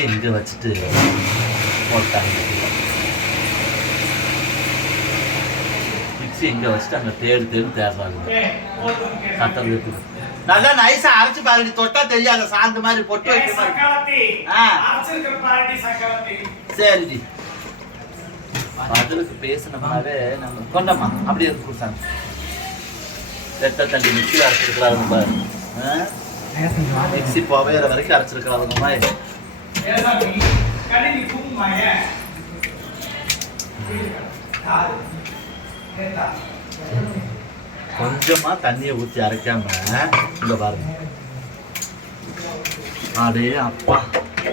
Mixie இங்கே வச்சுட்டு போட்டாங்க மிக்ஸி இங்கே வச்சுட்டு அங்கே தேடு தேடு தேடுறாங்க சத்தம் இருக்குது நல்லா நைஸா அரைச்சு பாருங்க தொட்டா தெரியாத சாந்து மாதிரி பொட்டு வைக்கிற மாதிரி ஆ. சரிடி பதிலுக்கு பேசினமாவே நம்ம கொண்டம்மா அப்படியே இருக்கு குடிச்சாங்க ரெட்ட தண்டி மிக்ஸி அரைச்சிருக்கிறாங்க பாரு ஆ? மிக்ஸி புகையிற வரைக்கும் அரைச்சிருக்கிறாங்க மாதிரி ஏதாமி கணினி கும்மாய கொஞ்சமா தண்ணியை ஊற்றி அரைக்காம இந்த பாருங்க. அடே அப்பா.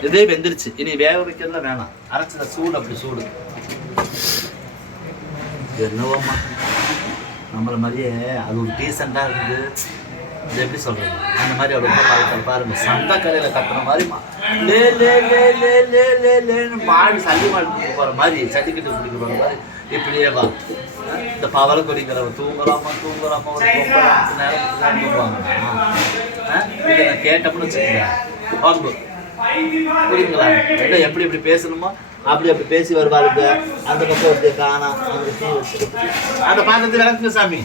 இதே வெந்துருச்சு. இனி வேக வைக்கிறதுல வேணாம். அரைச்சத சூடு அப்படி சூடு. என்னவோம்மா? நம்மள மாதிரியே அது ஒரு டீசெண்டாக இருக்குது இது எப்படி சொல்றது? அந்த மாதிரி ரொம்ப பழக்கம். பாருங்க சண்டை கடையில் கட்டுற மாதிரி லே லே லே லே லே லே லேன்னு மாடு சல்லி மாடு பிடிக்க போகிற மாதிரி சட்டிக்கிட்டு பிடிக்க போகிற மாதிரி இப்படியே வா. இந்த பவள கொடிங்கிறவ தூங்கலாமா தூங்கலாமா ஒரு பொம்பளை நேரம் தூங்குவாங்க. கேட்டோம்னு வச்சுக்கோங்க. வாங்க. புரியுங்களா எப்படி எப்படி பேசணுமோ அப்படி அப்படி பேசி வருவாருங்க. அந்த பக்கம் வந்து காணா அந்த டீ அந்த பாத்திரத்தை விளக்குங்க சாமி.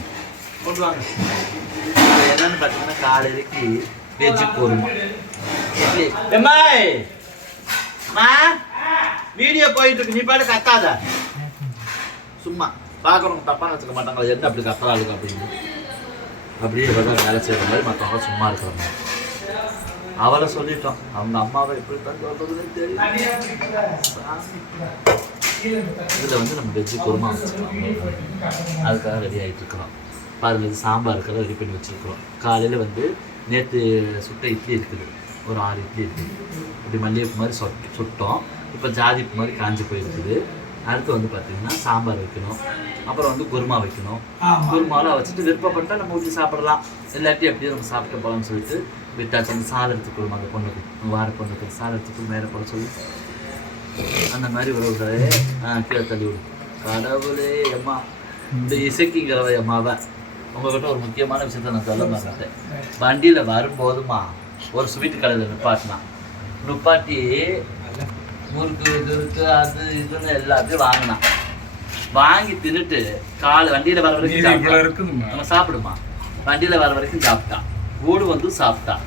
கொண்டு வாங்க. என்னன்னு பார்த்தீங்கன்னா காலையிலைக்கு வெஜ்ஜு போருமா மா வீடியோ போயிட்டு இருக்கு. நீ பாட்டு கத்தாத. சும்மா. பார்க்குறவங்க தப்பாக வச்சுக்க மாட்டாங்க என்ன அப்படி கத்துறாளுங்க அப்படின்னு? அப்படியே இவதான் வேலை செய்கிற மாதிரி மற்றவங்க சும்மா இருக்கிற மாதிரி. அவரை சொல்லிட்டோம். அவங்க அம்மாவை எப்படி தான் சொல்றதுன்னு தெரியல. இதில் வந்து நம்ம வெஜ்ஜு குருமா வச்சுக்கலாம். அதுக்காக ரெடி ஆகிட்டு இருக்கிறோம். பாருங்க இது சாம்பார் இருக்கிறத ரெடி பண்ணி வச்சுருக்கிறோம். காலையில் வந்து நேற்று சுட்ட இட்லி இருக்குது. ஒரு ஆறு இட்லி இருக்குது இப்படி மல்லிகைப்பூ மாதிரி சொட் சுட்டோம். இப்போ ஜாதிப்பு மாதிரி காஞ்சி போயிருக்குது. அடுத்து வந்து பார்த்திங்கன்னா சாம்பார் வைக்கணும். அப்புறம் வந்து குருமா வைக்கணும். குருமாலாம் வச்சுட்டு விருப்பப்பட்டா நம்ம ஊற்றி சாப்பிடலாம். இல்லாட்டி எப்படியும் நம்ம சாப்பிட்டு போகலாம்னு சொல்லிட்டு விட்டாச்சு அந்த சால் எடுத்துக்கொள்ளும் அந்த பொண்ணுக்கு. வார பொண்ணுக்கு. சால் எடுத்துக்கொள் மேலே போட சொல்லி. அந்த மாதிரி உறவுகளே கீழே தள்ளி விடும் கடவுளே அம்மா. இந்த இசைக்குங்கிறவ அம்மாவை. உங்ககிட்ட ஒரு முக்கியமான விஷயத்த நான் சொல்ல மாட்டேன் வண்டியில் வரும்போதுமா ஒரு ஸ்வீட் கடையில் நிப்பாட்டினான் நிப்பாட்டி முறுக்கு கிறுக்கு அது இதுன்னு எல்லாத்தையும் வாங்கினான் வாங்கி தின்னுட்டு கால் வண்டியில் வர வரைக்கும் நம்ம சாப்பிடுமா? வண்டியில் வர வரைக்கும் சாப்பிட்டான் வீடு வந்து சாப்பிட்டான்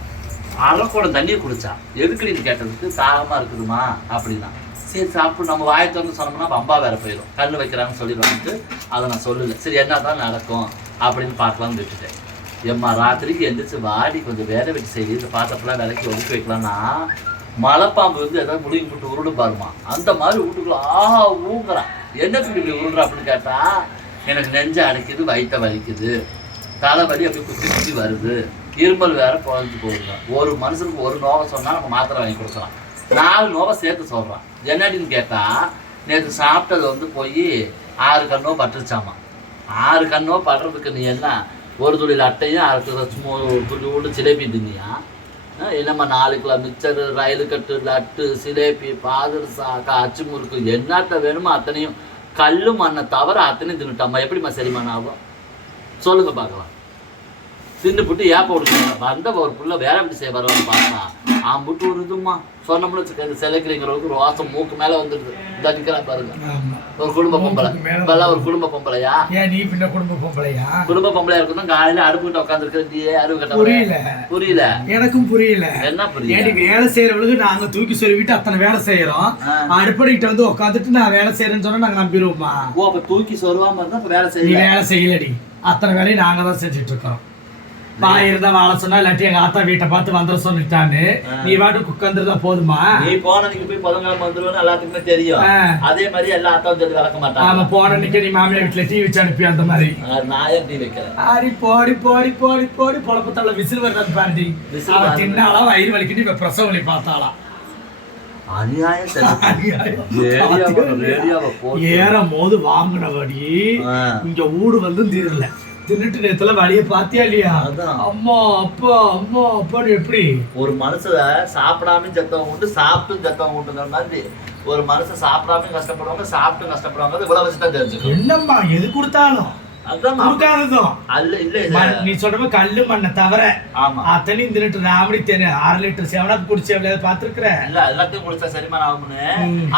அரை குடம் தண்ணியை குடிச்சா எதுக்குடின்னு கேட்டதுக்கு தாகமாக இருக்குதுமா? அப்படின்னா சரி சாப்பிட்டு நம்ம வாயை திறந்து சொன்னோம்னா பம்பா வேற போயிடும் கல் வைக்கிறாங்கன்னு சொல்லிடுவான்ட்டு அதை நான் சொல்லலை. சரி என்ன தான் நடக்கும்? அப்படின்னு பார்க்கலாம்னு விட்டுட்டேன். எம்மா ராத்திரிக்கு எந்திரிச்சு வாடி கொஞ்சம் வேலை வெட்டி செய்து இந்த விலைக்கு ஒதுக்கி வைக்கலாம்னா மலைப்பாம்பு வந்து ஏதாவது முழுங்கி விட்டு உருடு பாருமா அந்த மாதிரி வீட்டுக்குள்ள ஆஹா ஊங்குறான் என்ன இப்படி உருடுற அப்படின்னு கேட்டா எனக்கு நெஞ்ச அடைக்குது வயிற்ற வலிக்குது. தலைவலி அப்படியே குத்தி குத்தி வருது. இருமல் வேற குழஞ்சு போகுது ஒரு மனுஷனுக்கு ஒரு நோவை சொன்னால் நம்ம மாத்திரை வாங்கி கொடுக்கலாம் நாலு நோவை சேர்த்து சொல்கிறான் என்னடின்னு கேட்டால் நேற்று சாப்பிட்டது வந்து போய் ஆறு கண்ணோ பட்டுருச்சாமா ஆறு கண்ணோ படுறதுக்கு நீ என்ன? ஒரு துளியில் அட்டையும் அரை துளி சும்மா ஒரு துளி ஜிலேபி தின்னியா? என்னம்மா நாலு கிலோ மிக்சர் ரயில் கட்டு லட்டு சிலேபி பாதுரசா அச்சு முறுக்கு என்னத்த வேணுமோ அத்தனையும் கல்லு மண்ணை தவிர அத்தனையும் தின்னுட்டாம்மா. எப்படிம்மா சரிமான ஆகும்? சொல்லுங்க பார்க்கலாம். தின்னு புட்டு ஏப்ப விடுங்க வந்த ஒரு புள்ள வேற எப்படி செய்ய வரவன்னு பார்த்தா ஆம்புட்டு ஒரு இதுமா சொன்னோம்னு வச்சுக்க இந்த சிலைக்கிறவங்களுக்கு ஒரு வாசம் மூக்கு மேல வந்துடுது. நிக்கிறேன் பாருங்க. ஒரு குடும்ப பொம்பளை. இப்பெல்லாம் ஒரு குடும்ப பொம்பளையா? ஏன் நீ பின்ன குடும்ப பொம்பளையா? குடும்ப பொம்பளையா இருக்கணும் காலையில அடுப்பு கிட்ட உட்காந்துருக்க நீ அறிவு கட்ட புரியல. புரியல. எனக்கும் புரியல. என்ன புரியல வேலை செய்யறவங்களுக்கு நாங்க தூக்கி சொல்லிவிட்டு அத்தனை வேலை செய்யறோம். அடுப்படிக்கிட்ட வந்து உட்காந்துட்டு நான் வேலை செய்யறேன்னு சொன்னா நாங்க நம்பிடுவோமா ஓ அப்ப தூக்கி சொருவாம இருந்தா வேலை நீ செய்யல வேலை செய்யலடி. அத்தனை வேலையும் நாங்க தான் செஞ்சுட்டு இருக்கோம் இருந்தா வாழ சொன்னா இல்லாட்டி எங்க ஆத்தா வீட்டை பார்த்து வந்துட சொல்லிட்டான்னு. நீ வாட்டு உட்காந்துருந்தா போதுமா? நீ போன நீங்க போய் புதன்கிழமை வந்துருவேன்னு எல்லாத்துக்குமே தெரியும். அதே மாதிரி எல்லா அத்தாவும் சேர்த்து வளர்க்க ஆமா போன நீ மாமியார் வீட்டுல டீ வச்சு அனுப்பி அந்த மாதிரி. ஆ, நான் ஏன் டீ வைக்கிறேன் ஆடி போடி போடி போடி போடி. பொழப்பத்தால விசில் வர்றது பாருடி. அவ. தின்னாலா வயிறு வலிக்கிட்டு இப்ப பிரசவ வலி போட்டு. ஏறும் போது வாங்கினபடி. இங்க ஊடு வந்து தீரல. தின்னுட்டு நேத்துல வழிய பாத்தியா இல்லையா? அதான். அம்மா அப்பா அம்மா அப்பான்னு எப்படி? ஒரு மனுஷன சாப்பிடாம செத்தவங்க உண்டு சாப்பிட்டும் செத்தவங்க உண்டுங்கிற மாதிரி. ஒரு மனுஷன் சாப்பிடாம கஷ்டப்படுவாங்க சாப்பிட்டும் கஷ்டப்படுவாங்க இவ்வளவு வச்சு தான் தெரிஞ்சுக்கணும். என்னம்மா எது கொடுத்தாலும்? நீ சொல்ற கல்லு மண்ணை தவிர ஆமா. அத்தனையும் லிட்டர் ராமடி தேனு ஆறு லிட்டர் செவனப் குடிச்சு எவ்வளவு பாத்துருக்குற இல்ல எல்லாத்தையும் குடிச்சா சரிமான ஆகும்னு.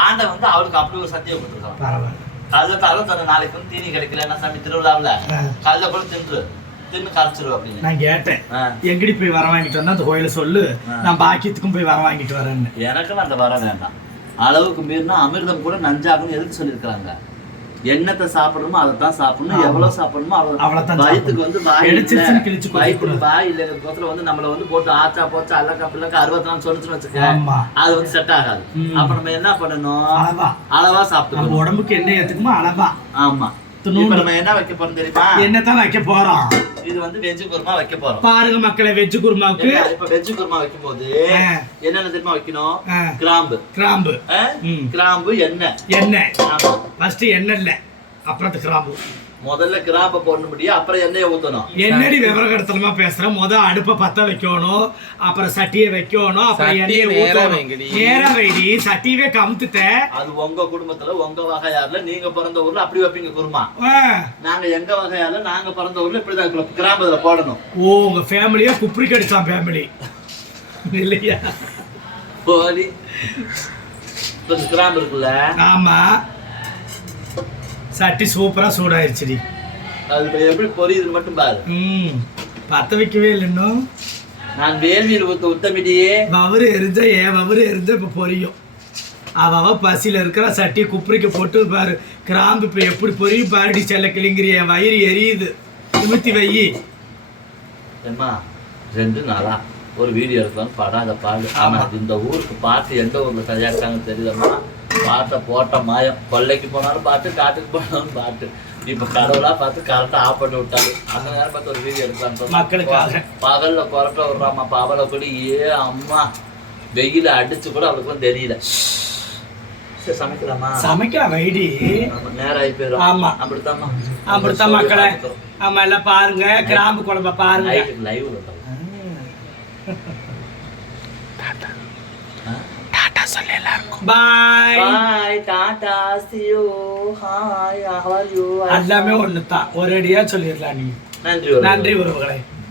ஆண்டை வந்து அவளுக்கு அப்படி ஒரு சத்தியம் கொடுத்துருக்கான். பரவாயில்ல. கல்ல தரம் தர நாளைக்கு வந்து தீனி கிடைக்கல. என்ன சாமி திருவிழாவில். கல்ல கூட தின்று. நான் கேட்டேன். எங்கடி போய் வர வாங்கிட்டு வந்தா? அந்த கோயில சொல்லு. நான் பாக்கியத்துக்கும் போய் வர வாங்கிட்டு வரேன்னு. எனக்கும் அந்த வர வேண்டாம். அளவுக்கு மீறினா அமிர்தம் கூட நஞ்சாகும்னு எதுக்கு சொல்லியிருக்கிறாங்க? என்னத்தை சாப்பிடணுமோ அதை தான் சாப்பிடணும். எவ்வளவு சாப்பிடணுமோ அவ்வளவு வயிற்றுக்கு வந்து வாய் இல்லை. வயிற்றுக்கு. வாய் இல்லைங்கிறதுல வந்து நம்மள வந்து போட்டு ஆச்சா போச்சா அல்லக்கா பிள்ளக்கா அறுபத்தி நாலு சொல்லிச்சுன்னு வச்சுக்க அது வந்து செட் ஆகாது. அப்ப நம்ம என்ன பண்ணணும்? அளவா. அளவா சாப்பிட்டுக்கணும். உடம்புக்கு என்ன ஏத்துக்குமோ அளவா. ஆமா. நம்ம என்ன வைக்க போறோம் தெரியுமா? என்னத்தான் வைக்க போறோம்? இது வந்து வெஜ் குருமா வைக்க போறோம். பாருங்க மக்களை வெஜ் குருமாவுக்கு. இப்ப வெஜ் குருமா வைக்கும் போது. என்னென்ன தெரியுமா வைக்கணும்? கிராம்பு. கிராம்பு. கிராம்பு எண்ணெய். எண்ணெய். ஃபர்ஸ்ட் எண்ணெய் இல்ல அப்புறம் கிராம்பு. முதல்ல கிராம்பை போடணும் முடியும் அப்புறம் எண்ணெயை ஊத்தணும். என்னடி விவரகடத்தலமா பேசுற? முத அடுப்பை பத்த வைக்கணும். அப்புறம் சட்டியை வைக்கணும். அப்புறம் எண்ணெயை ஊத்தணும். நேரா வைடி. சட்டியவே கமுத்துட்டேன் அது உங்க குடும்பத்துல உங்க வகையார்ல நீங்க பிறந்த ஊர்ல அப்படி வைப்பீங்க குருமா. நாங்க எங்க வகையார்ல நாங்க பிறந்த ஊர்ல இப்படிதான் கு- கிராம்பு இதுல போடணும். ஓ உங்க ஃபேமிலியே குப்பரி கடிச்சான் ஃபேமிலி இல்லையா? போலி கிராம்பு இருக்குல்ல? ஆமா. சட்டி சூப்பரா சூடாயிருச்சுடி. அது எப்படி பொரியுதுன்னு மட்டும் பாரு. ம் பத்த வைக்கவே இல்லை இன்னும். நான் வேள்வியில் ஊத்த உத்தமிடியே வவரு எரிஞ்சா ஏன் வவரு எரிஞ்சா இப்போ பொரியும். அவ பசியில் இருக்கிற சட்டி குப்பரிக்கு போட்டு பாரு. கிராம்பு இப்போ எப்படி பொரியும் பாருடி செல்ல கிளிங்கிறிய. வயிறு எரியுது. நிமித்தி வை. ஏம்மா ரெண்டு நாளா ஒரு வீடியோ எடுக்கலாம் படம் அதை பாடு. ஆனா இந்த ஊருக்கு பாட்டு எந்த ஊர்ல தயாரிச்சாங்க தெரியலம்மா பாட்டை போட்ட மாயம். கொல்லைக்கு போனாலும் பாட்டு காட்டுக்கு போனாலும் பாட்டு. இப்ப கடவுளா பார்த்து கரெக்டா ஆஃப் பண்ணி விட்டாரு. அந்த நேரம் பார்த்து ஒரு வீடியோ எடுக்கலாம் மக்களுக்காக. பகல்ல குறட்ட விடுறாமா பகல கூட ஏ அம்மா. வெயில அடிச்சு கூட அவளுக்குலாம் தெரியல. சமைக்கலாமா? சமைக்கலாம் வைடி. நேரம் ஆகி போயிடும். ஆமா. அப்படித்தாம்மா. அப்படித்தான் மக்களை. ஆமா எல்லாம் பாருங்க. கிராம்பு குழம்ப பாருங்க. Live bye bye tata see you. Hi how are you? எல்லாமே ஒன்று தான் ஒரேடியா சொல்லிடலாம் நீ. நன்றி நன்றி உறவுகளை.